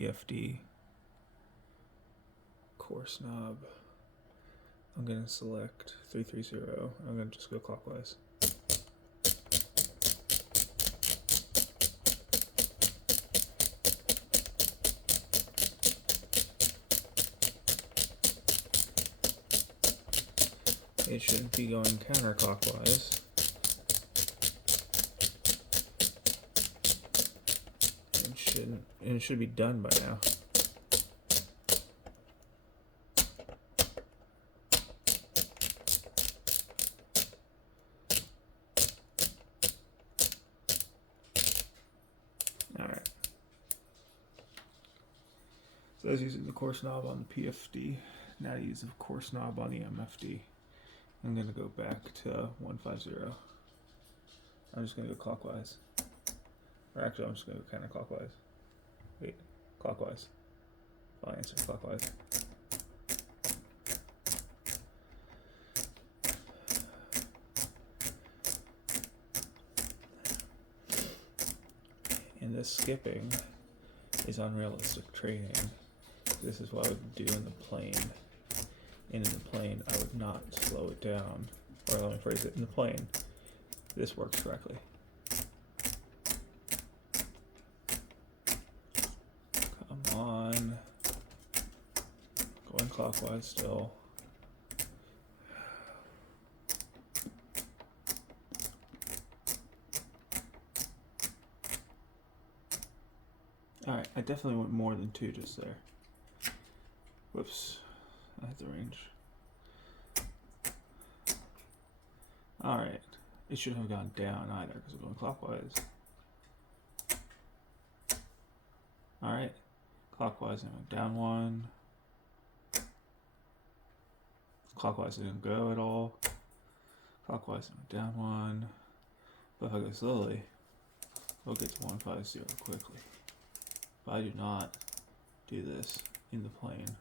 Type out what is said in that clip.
PFD course knob. I'm going to select 330. I'm going to just go clockwise. It should be going counterclockwise. It should be done by now. Alright. So I was using the course knob on the PFD. Now I use the course knob on the MFD. I'm going to go back to 150. I'm just going to go clockwise. Or actually, I'm just going to go counterclockwise. Wait, clockwise. I'll answer clockwise. And this skipping is unrealistic trading. This is what I would do in the plane. And in the plane, I would not slow it down. Or let me phrase it, in the plane, this works correctly. Come on. Going clockwise still. Alright, I definitely went more than 2 just there. Whoops. I hit the range. Alright. It shouldn't have gone down either because we're going clockwise. Alright. Clockwise, and I went down 1. Clockwise, I didn't go at all. Clockwise, I went down 1. But if I go slowly, I'll get to 150 quickly. But I do not do this in the plane.